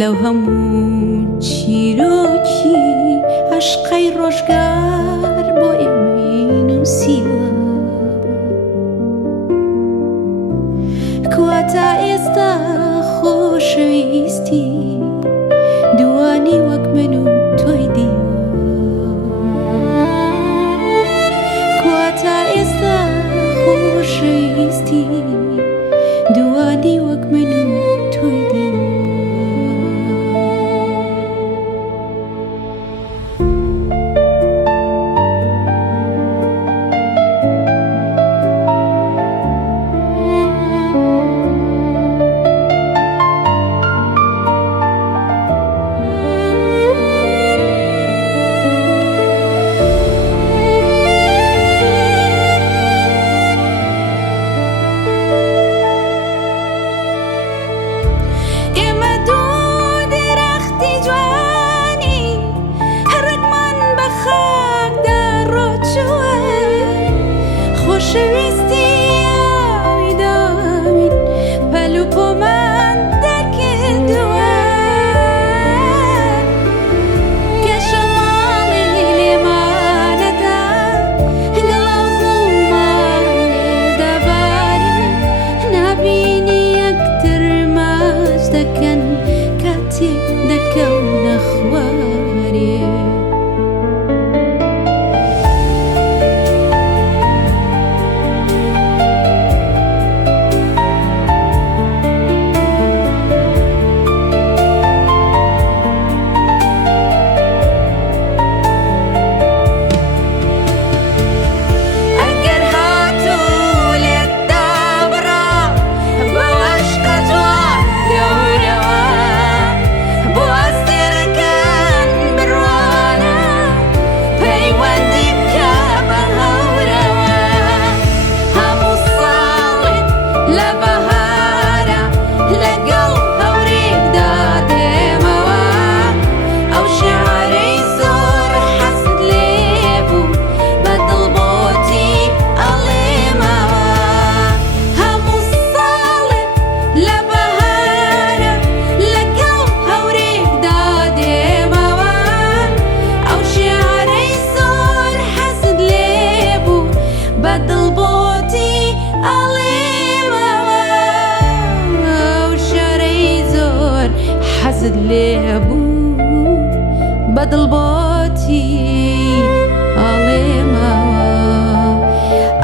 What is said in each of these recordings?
لەو هەموو چیرۆکی عەشقەی ڕۆژگار بۆ ئێمەی نووسیوە، کوا تا ئێستا خۆشەویستی دوانی وەک من و تۆی دیوە، کوا تا ئێستا خۆشەویستی دوانی وەک من و تۆی دیوە. خۆشەویستی ئەوی داوین پەل و پۆمان دەرکردووە، گەشە ماڵی لێمانەدا گەڵاو بوومان لێدەبارن، نابینی یەکتر ماچ دەکەن کاتێک دەکەونە خوارێ. حەزت لێ بوو بەدڵبۆتی ئەڵێمەوە،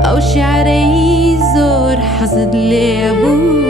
ئەو شیعرەی زۆر حەزت لێ بوو